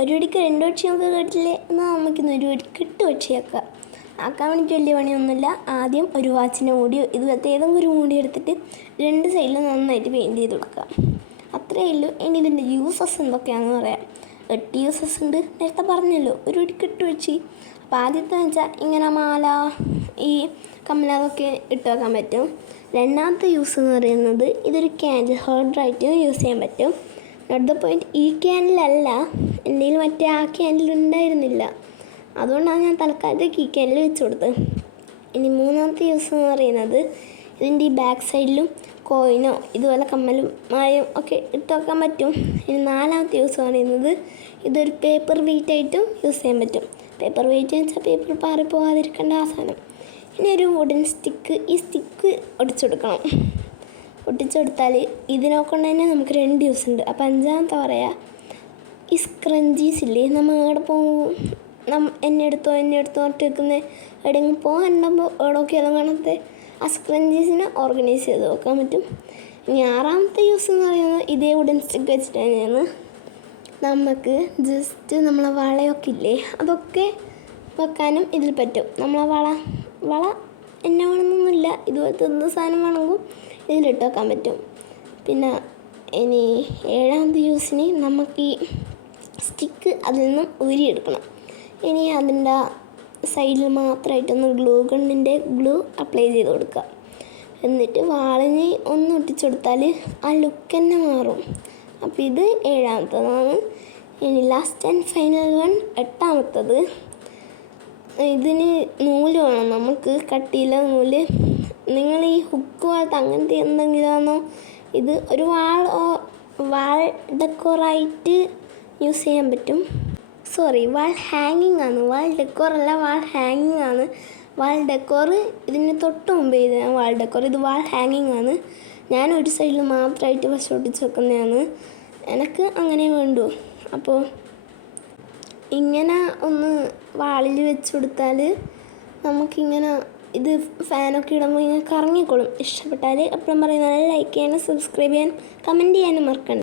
ഒരു വടിക്ക് രണ്ട് പക്ഷി നമുക്ക് കേട്ടില്ലേ എന്നാൽ ഒരു വടിക്ക് എട്ട് പക്ഷിയൊക്കെ ആക്കാൻ വേണ്ടിയിട്ട് വലിയ പണിയൊന്നുമില്ല. ആദ്യം ഒരു വാച്ചിന്റെ മൂടിയോ ഇതുപോലത്തെ ഏതെങ്കിലും ഒരു മൂടി എടുത്തിട്ട് രണ്ട് സൈഡിലും നന്നായിട്ട് പെയിന്റ് ചെയ്ത് കൊടുക്കുക. അത്രയേ ഉള്ളൂ. ഇനി ഇതിന്റെ യൂസസ് എന്തൊക്കെയാണെന്ന് പറയാം. എട്ട് യൂസസ് ഉണ്ട്. നേരത്തെ പറഞ്ഞല്ലോ ഒരു എട്ട് പക്ഷി. അപ്പോൾ ആദ്യത്തെ വെച്ചാൽ ഇങ്ങനെ മാല ഈ കമ്മല അതൊക്കെ ഇട്ട് വെക്കാൻ പറ്റും. രണ്ടാമത്തെ യൂസ് എന്ന് പറയുന്നത് ഇതൊരു ക്യാൻഡിൽ ഹോൾഡറായിട്ട് യൂസ് ചെയ്യാൻ പറ്റും. അടുത്ത പോയിന്റ് ഈ ക്യാനിലല്ല എന്റെ മറ്റേ ആ ക്യാനിൽ ഉണ്ടായിരുന്നില്ല. അതുകൊണ്ടാണ് ഞാൻ തൽക്കാലത്തേക്ക് ഈ ക്യാനിൽ വെച്ച് കൊടുത്തത്. ഇനി മൂന്നാമത്തെ യൂസ് എന്ന് പറയുന്നത് ഇതിന്റെ ഈ ബാക്ക് സൈഡിലും കോയിനോ ഇതുപോലെ കമ്മലും മായും ഒക്കെ ഇട്ട് വെക്കാൻ പറ്റും. ഇനി നാലാമത്തെ യൂസ് പറയുന്നത് ഇതൊരു പേപ്പർ വെയിറ്റ് ആയിട്ടും യൂസ് ചെയ്യാൻ പറ്റും. പേപ്പർ വെയിറ്റ് എന്ന് വെച്ചാൽ പേപ്പർ പാറി പോകാതിരിക്കേണ്ട ആ സാധനം. ഇനി ഒരു വുഡൻ സ്റ്റിക്ക് ഈ സ്റ്റിക്ക് ഒടിച്ചെടുക്കണം ഒട്ടിച്ചെടുത്താൽ ഇതിനൊക്കെ കൊണ്ട് തന്നെ നമുക്ക് രണ്ട് യൂസ് ഉണ്ട് അപ്പം അഞ്ചാമത്തെ പറയാ ഈ സ്ക്രഞ്ചീസ് ഇല്ലേ? നമ്മൾ അവിടെ പോകും നം എന്നെ എടുത്തോ എന്നെ എടുത്തോ? ഒറ്റക്കുന്ന എവിടെയെങ്കിലും പോകാനുണ്ടാകുമ്പോൾ എവിടെയൊക്കെ ഏതോ കാണത്തെ. ആ സ്ക്രഞ്ചീസിനെ ഓർഗനൈസ് ചെയ്ത് നോക്കാൻ പറ്റും. ഇനി ആറാമത്തെ യൂസ് എന്ന് പറയുന്നത് ഇതേ വുഡൻ സ്റ്റിക്ക് വെച്ചിട്ട് തന്നെയാണ്. നമുക്ക് ജസ്റ്റ് നമ്മളെ വളയൊക്കെ ഇല്ലേ? അതൊക്കെ വെക്കാനും ഇതിൽ പറ്റും. നമ്മളെ വള വള എന്നെ വേണമെന്നൊന്നുമില്ല. ഇതുപോലത്തെ എന്ത് സാധനം വേണമെങ്കിലും ഇതിലിട്ട് വെക്കാൻ പറ്റും. പിന്നെ ഇനി ഏഴാമത്തെ യൂസിന് നമുക്ക് ഈ സ്റ്റിക്ക് അതിൽ നിന്ന് ഊരിയെടുക്കണം. ഇനി അതിന്റെ സൈഡിൽ മാത്രമായിട്ടൊന്ന് ഗ്ലൂ ഗണ്ണിന്റെ ഗ്ലൂ അപ്ലൈ ചെയ്ത് കൊടുക്കുക. എന്നിട്ട് വാളിന് ഒന്ന് ഒട്ടിച്ചെടുത്താൽ ആ ലുക്ക് തന്നെ മാറും. അപ്പോൾ ഇത് ഏഴാമത്തതാണ്. ഇനി ലാസ്റ്റ് ആൻഡ് ഫൈനൽ വൺ എട്ടാമത്തത്. ഇതിന് നൂൽ വേണം. നമുക്ക് കട്ടിയില്ല നൂൽ. നിങ്ങൾ ഈ ഹുക്ക് പോലത്തെ അങ്ങനത്തെ എന്തെങ്കിലുമാണോ ഇത് ഒരു വാൾ വാൾ ഡെക്കോറായിട്ട് യൂസ് ചെയ്യാൻ പറ്റും. സോറി വാൾ ഹാങ്ങിങ് ആണ്. വാൾ ഡെക്കോർ അല്ല വാൾ ഹാങ്ങിങ് ആണ്. വാൾ ഡെക്കോർ ഇതിന് തൊട്ട് മുമ്പ് ചെയ്ത വാൾ ഡെക്കോർ ഇത് വാൾ ഹാങ്ങിങ് ആണ്. ഞാൻ ഒരു സൈഡിൽ മാത്രമായിട്ട് വശം ഒട്ടിച്ച് വെക്കുന്നതാണ്. എനിക്ക് അങ്ങനെ വേണ്ടു. അപ്പോൾ ഇങ്ങനെ ഒന്ന് വാളിൽ വെച്ച് കൊടുത്താൽ നമുക്കിങ്ങനെ ഇത് ഫാനൊക്കെ ഇടുമ്പോൾ ഇങ്ങനെ കറങ്ങിക്കോളും. ഇഷ്ടപ്പെട്ടാൽ എപ്പോഴും പറയുന്നത് ലൈക്ക് ചെയ്യാനും സബ്സ്ക്രൈബ് ചെയ്യാനും കമന്റ് ചെയ്യാനും മറക്കണ്ട.